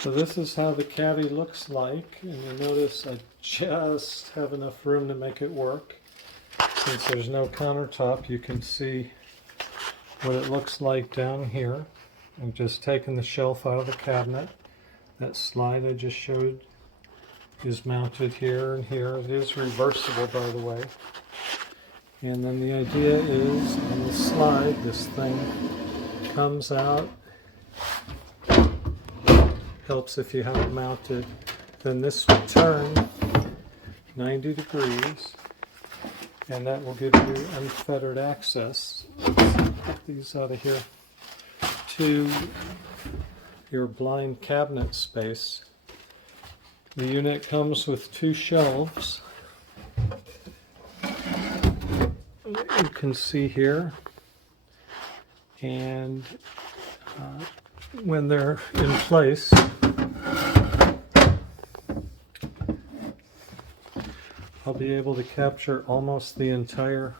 So this is how the caddy looks like, and you notice I just have enough room to make it work. Since there's no countertop, you can see what it looks like down here. I've just taken the shelf out of the cabinet. That slide I just showed is mounted here and here. It is reversible, by the way. And then the idea is on the slide, this thing comes out. Helps if you have it mounted. Then this will turn 90 degrees, and that will give you unfettered access. Let's get these out of here to your blind cabinet space. The unit comes with 2 shelves. You can see here, and when they're in place, I'll be able to capture almost the entire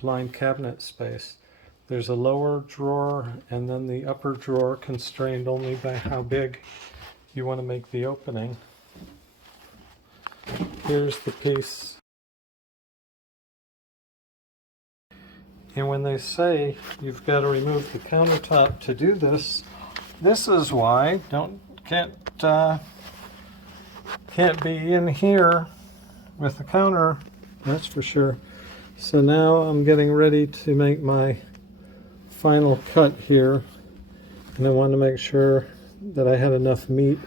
blind cabinet space. There's a lower drawer and then the upper drawer, constrained only by how big you want to make the opening. Here's the piece. And when they say you've got to remove the countertop to do this, this is why. Can't be in here with the counter, that's for sure. So now I'm getting ready to make my final cut here, and I want to make sure that I had enough meat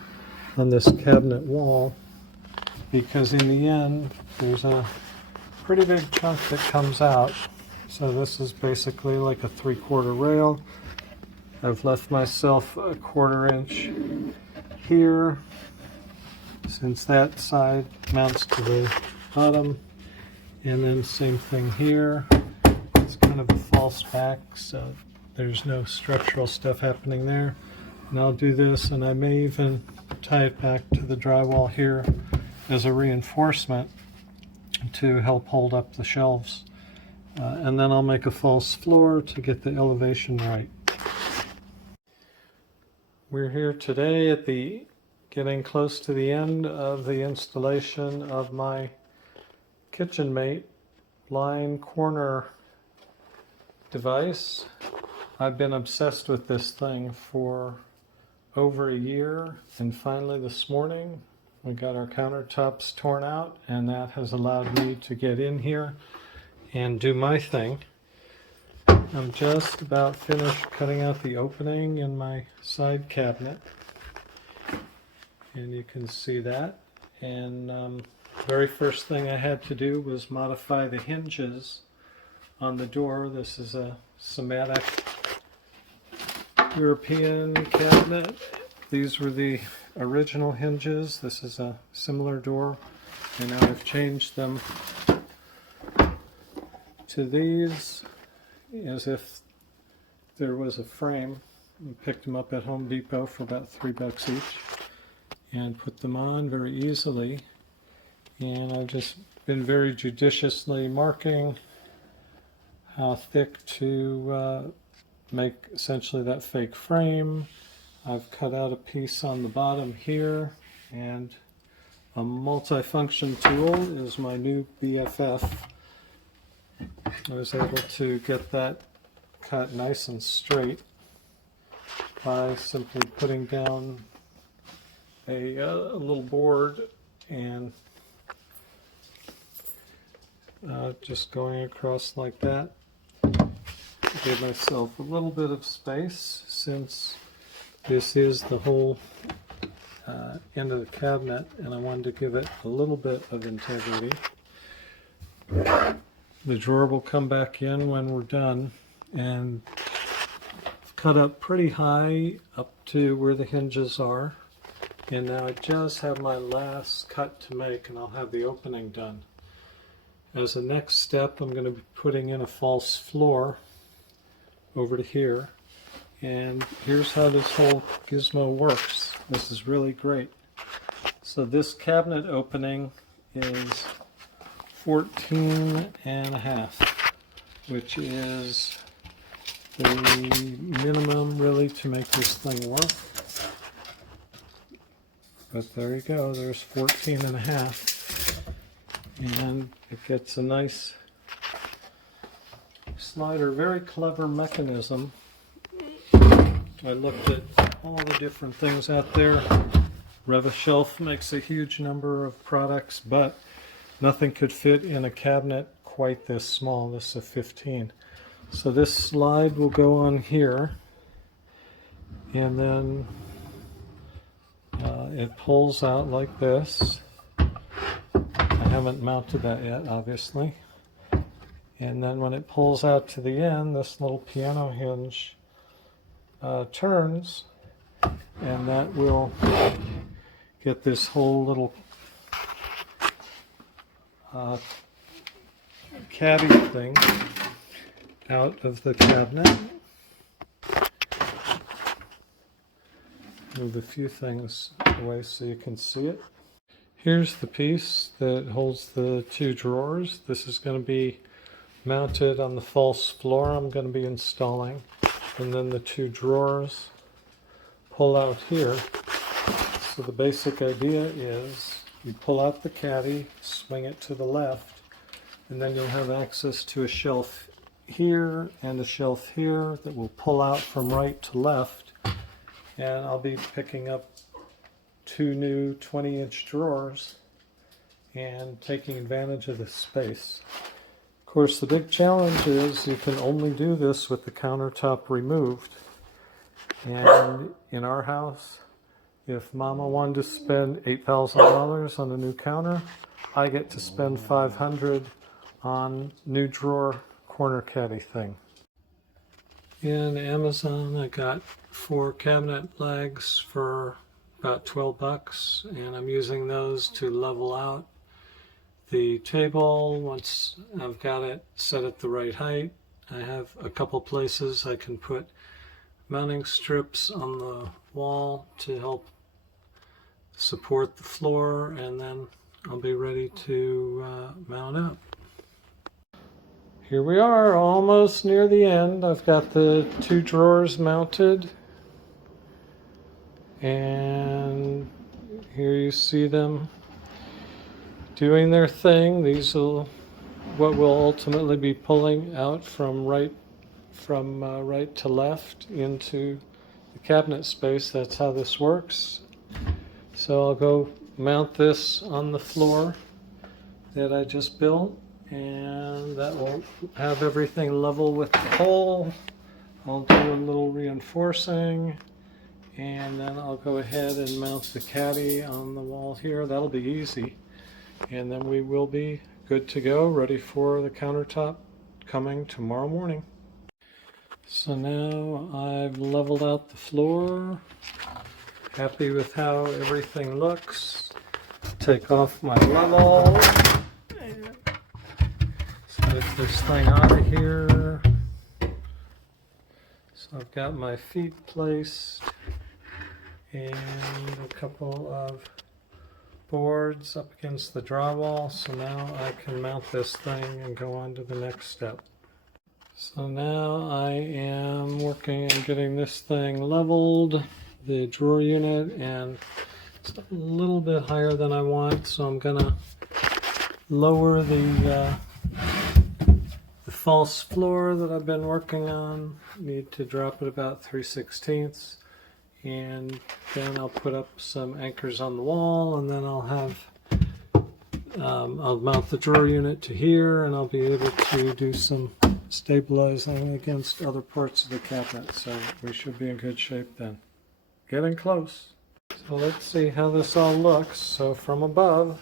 on this cabinet wall, because in the end there's a pretty big chunk that comes out. So this is basically like a 3/4 rail. I've left myself a 1/4 inch here, since that side mounts to the bottom, and then same thing here. It's kind of a false back, so there's no structural stuff happening there. And I'll do this, and I may even tie it back to the drywall here as a reinforcement to help hold up the shelves. And then I'll make a false floor to get the elevation right. We're here today at getting close to the end of the installation of my Kitchenmate Blind Corner device. I've been obsessed with this thing for over a year, and finally this morning we got our countertops torn out, and that has allowed me to get in here and do my thing. I'm just about finished cutting out the opening in my side cabinet, and you can see that. And very first thing I had to do was modify the hinges on the door. This is a somatic European cabinet. These were the original hinges. This is a similar door, and now I've changed them to these as if there was a frame. I picked them up at Home Depot for about $3 each and put them on very easily. And I've just been very judiciously marking how thick to make essentially that fake frame. I've cut out a piece on the bottom here, and a multifunction tool is my new BFF. I was able to get that cut nice and straight by simply putting down a little board and just going across like that. I gave myself a little bit of space, since this is the whole end of the cabinet, and I wanted to give it a little bit of integrity. The drawer will come back in when we're done, and cut up pretty high up to where the hinges are. And now I just have my last cut to make, and I'll have the opening done. As a next step, I'm going to be putting in a false floor over to here. And here's how this whole gizmo works. This is really great. So this cabinet opening is 14.5, which is the minimum really to make this thing work. but there you go, there's 14 and a half, and it gets a nice slider. Very clever mechanism. I looked at all the different things out there. Rev-A-Shelf makes a huge number of products, but nothing could fit in a cabinet quite this small. This is a 15. So this slide will go on here, and then it pulls out like this. I haven't mounted that yet, obviously. And then when it pulls out to the end, this little piano hinge turns, and that will get this whole little caddy thing out of the cabinet. Move a few things away so you can see it. Here's the piece that holds the two drawers. This is going to be mounted on the false floor I'm going to be installing, and then the two drawers pull out here. So the basic idea is you pull out the caddy, swing it to the left, and then you'll have access to a shelf here and a shelf here that will pull out from right to left. And I'll be picking up two new 20-inch drawers and taking advantage of this space. Of course, the big challenge is you can only do this with the countertop removed. And in our house, if Mama wanted to spend $8,000 on a new counter, I get to spend $500 on new drawer corner caddy thing. In Amazon, I got 4 cabinet legs for about 12 bucks, and I'm using those to level out the table. Once I've got it set at the right height, I have a couple places I can put mounting strips on the wall to help support the floor, and then I'll be ready to mount up. Here we are, almost near the end. I've got the two drawers mounted, and here you see them doing their thing. These will what will ultimately be pulling out from right to left into the cabinet space. That's how this works. So I'll go mount this on the floor that I just built, and that will have everything level with the hole. I'll do a little reinforcing, and then I'll go ahead and mount the caddy on the wall here. That'll be easy, and then we will be good to go, ready for the countertop coming tomorrow morning. So now I've leveled out the floor, happy with how everything looks. Take off my level. Get this thing out of here. So I've got my feet placed and a couple of boards up against the drywall. So now I can mount this thing and go on to the next step. So now I am working on getting this thing leveled, the drawer unit, and it's a little bit higher than I want. So I'm gonna lower the false floor that I've been working on. Need to drop it about 3/16, and then I'll put up some anchors on the wall, and then I'll have I'll mount the drawer unit to here, and I'll be able to do some stabilizing against other parts of the cabinet. So we should be in good shape then. Getting close. So let's see how this all looks. So from above,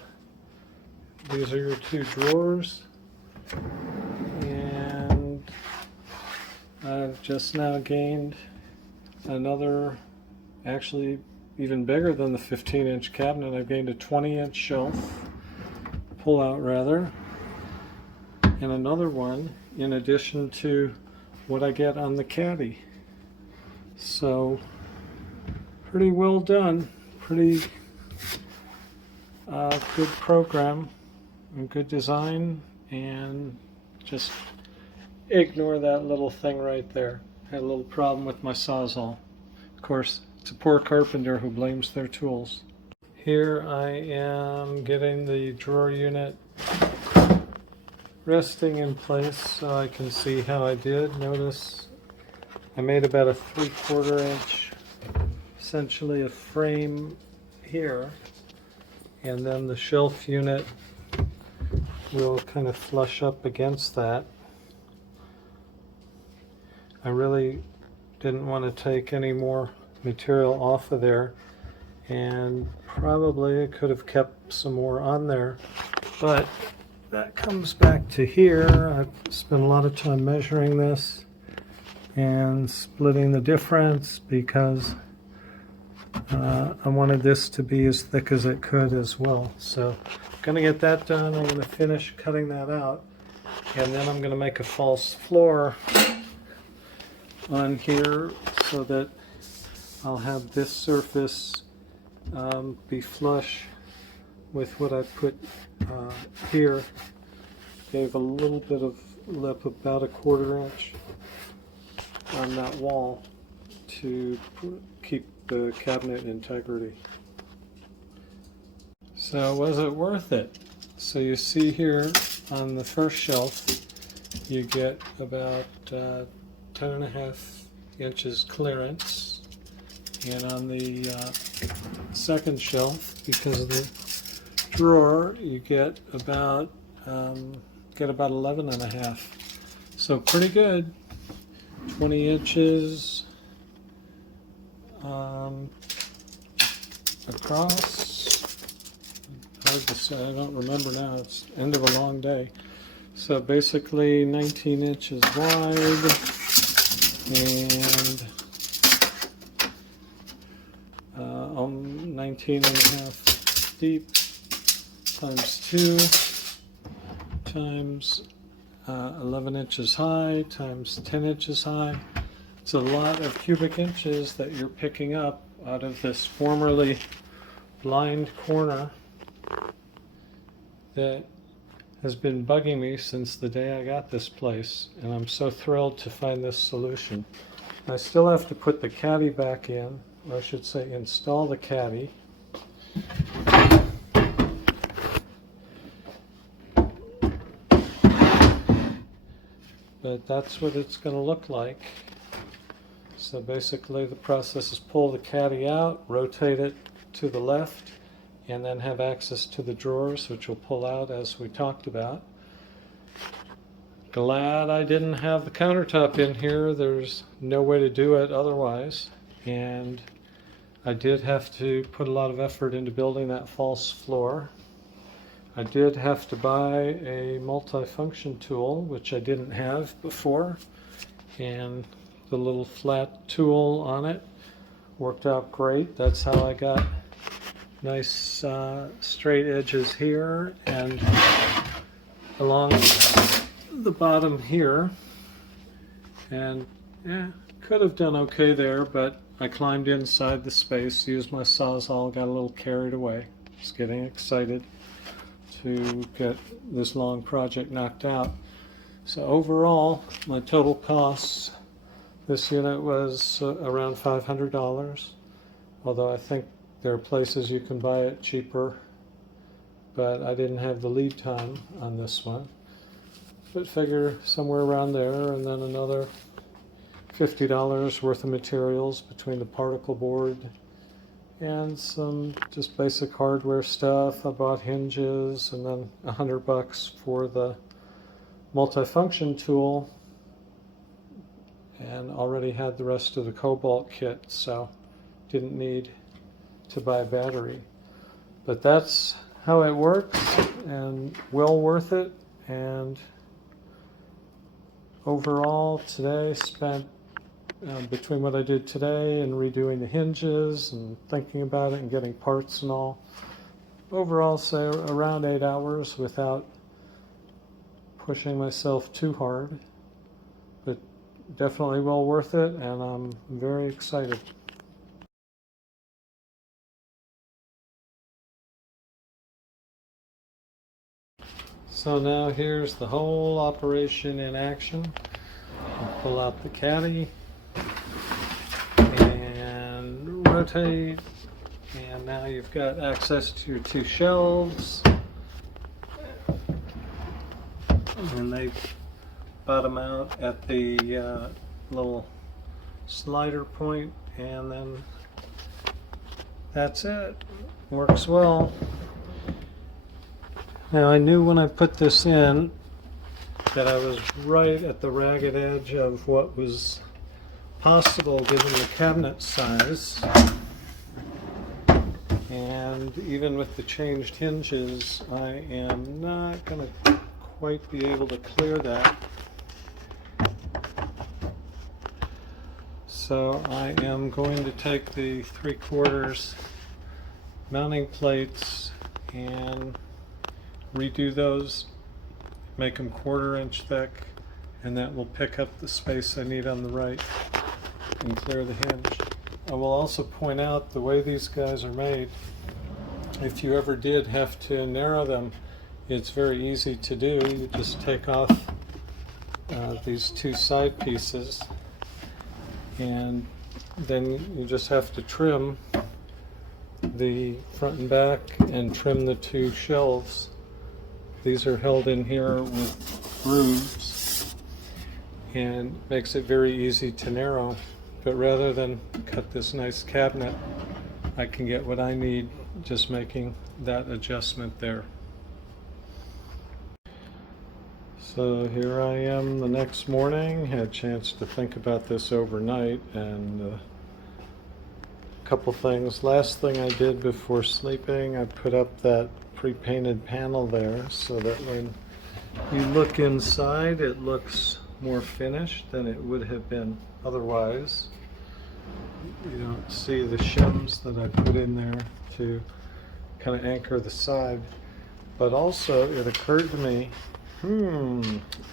these are your two drawers. And I've just now gained another, actually even bigger than the 15-inch cabinet. I've gained a 20-inch shelf, pull out rather, and another one in addition to what I get on the caddy. So pretty well done, pretty good program and good design, and just ignore that little thing right there. Had a little problem with my Sawzall. Of course, it's a poor carpenter who blames their tools. Here I am getting the drawer unit resting in place so I can see how I did. Notice I made about a 3/4 inch, essentially a frame here, and then the shelf unit will kind of flush up against that. I really didn't want to take any more material off of there, and probably I could have kept some more on there, but that comes back to here. I've spent a lot of time measuring this and splitting the difference because I wanted this to be as thick as it could as well. So I'm going to get that done. I'm going to finish cutting that out, and then I'm going to make a false floor on here so that I'll have this surface be flush with what I put here. Gave a little bit of lip, about a 1/4 inch on that wall to keep the cabinet integrity. So was it worth it? So you see here on the first shelf you get about 10.5 inches clearance, and on the second shelf, because of the drawer, you get about 11.5. So pretty good. 20 inches across. Hard to say, I don't remember now. It's the end of a long day. So basically 19 inches wide and 19.5 deep, times 2 times 11 inches high times 10 inches high. It's a lot of cubic inches that you're picking up out of this formerly blind corner that has been bugging me since the day I got this place, and I'm so thrilled to find this solution. I still have to put the caddy back in, or I should say install the caddy. But that's what it's going to look like. So basically the process is pull the caddy out, rotate it to the left, and then have access to the drawers, which will pull out as we talked about. Glad I didn't have the countertop in here. There's no way to do it otherwise. And I did have to put a lot of effort into building that false floor. I did have to buy a multi-function tool, which I didn't have before, and the little flat tool on it worked out great. That's how I got nice straight edges here and along the bottom here. And yeah, could have done okay there, but I climbed inside the space, used my Sawzall, got a little carried away. Just getting excited to get this long project knocked out. So overall, my total costs, this unit was around $500, although I think there are places you can buy it cheaper, but I didn't have the lead time on this one. But figure somewhere around there, and then another $50 worth of materials between the particle board and some just basic hardware stuff. I bought hinges, and then $100 for the multifunction tool, and already had the rest of the cobalt kit, so didn't need to buy a battery. But that's how it works, and well worth it. And overall today spent between what I did today and redoing the hinges and thinking about it and getting parts and all, overall say around 8 hours without pushing myself too hard, but definitely well worth it, and I'm very excited. So now here's the whole operation in action. I'll pull out the caddy and rotate And now you've got access to your two shelves. And they bottom out at the little slider point, and then that's it. Works well. Now I knew when I put this in that I was right at the ragged edge of what was possible given the cabinet size. And even with the changed hinges, I am not going to quite be able to clear that. So I am going to take the 3/4 mounting plates and redo those, make them 1/4 inch thick, and that will pick up the space I need on the right and clear the hinge. I will also point out the way these guys are made. If you ever did have to narrow them, it's very easy to do. You just take off these two side pieces, and then you just have to trim the front and back and trim the two shelves. These are held in here with grooves and makes it very easy to narrow. But rather than cut this nice cabinet, I can get what I need just making that adjustment there. So here I am the next morning, had a chance to think about this overnight, and a couple things. Last thing I did before sleeping, I put up that pre-painted panel there so that when you look inside it looks more finished than it would have been otherwise. You don't see the shims that I put in there to kind of anchor the side. But also it occurred to me,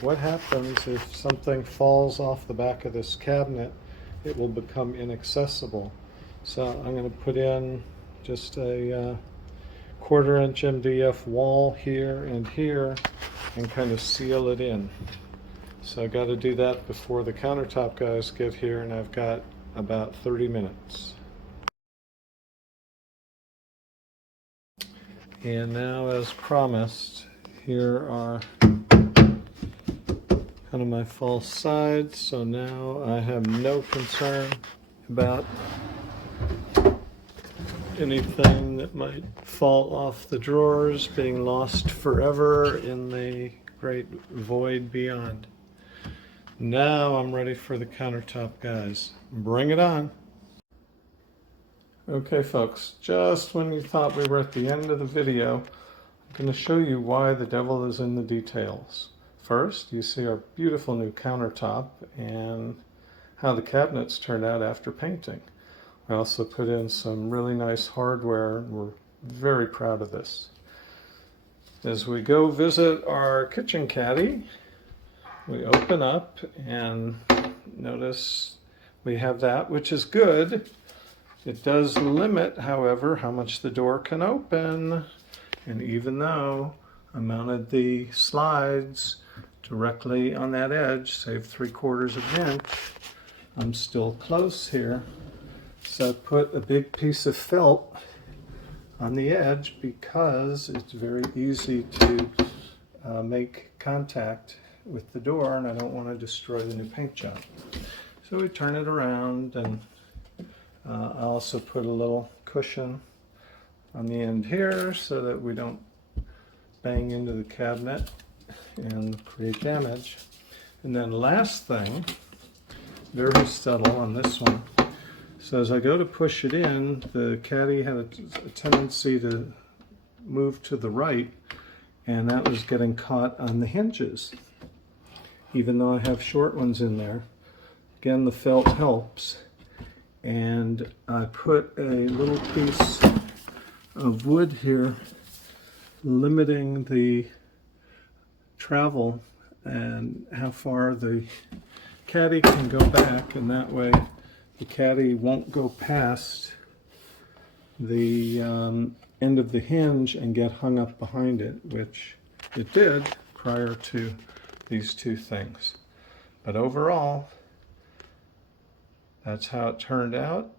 what happens if something falls off the back of this cabinet? It will become inaccessible. So I'm going to put in just a 1/4 inch MDF wall here and here and kind of seal it in. So I got to do that before the countertop guys get here, and I've got about 30 minutes. And now, as promised, here are kind of my false sides. So now I have no concern about anything that might fall off the drawers being lost forever in the great void beyond. Now I'm ready for the countertop guys. Bring it on. Okay folks, just when you thought we were at the end of the video, I'm going to show you why the devil is in the details. First, you see our beautiful new countertop and how the cabinets turned out after painting. I also put in some really nice hardware, and we're very proud of this. As we go visit our kitchen caddy, we open up and notice we have that, which is good. It does limit, however, how much the door can open. And even though I mounted the slides directly on that edge, save 3/4 of an inch, I'm still close here. So I put a big piece of felt on the edge because it's very easy to make contact with the door, and I don't want to destroy the new paint job. So we turn it around, and I also put a little cushion on the end here so that we don't bang into the cabinet and create damage. And then last thing, very subtle on this one. So as I go to push it in, the caddy had a tendency to move to the right, and that was getting caught on the hinges. Even though I have short ones in there, again the felt helps. And I put a little piece of wood here limiting the travel and how far the caddy can go back, and that way the caddy won't go past the end of the hinge and get hung up behind it, which it did prior to these two things. But overall, that's how it turned out,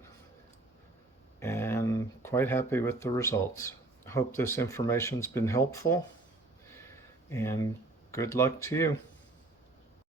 and quite happy with the results. Hope this information's been helpful, and good luck to you.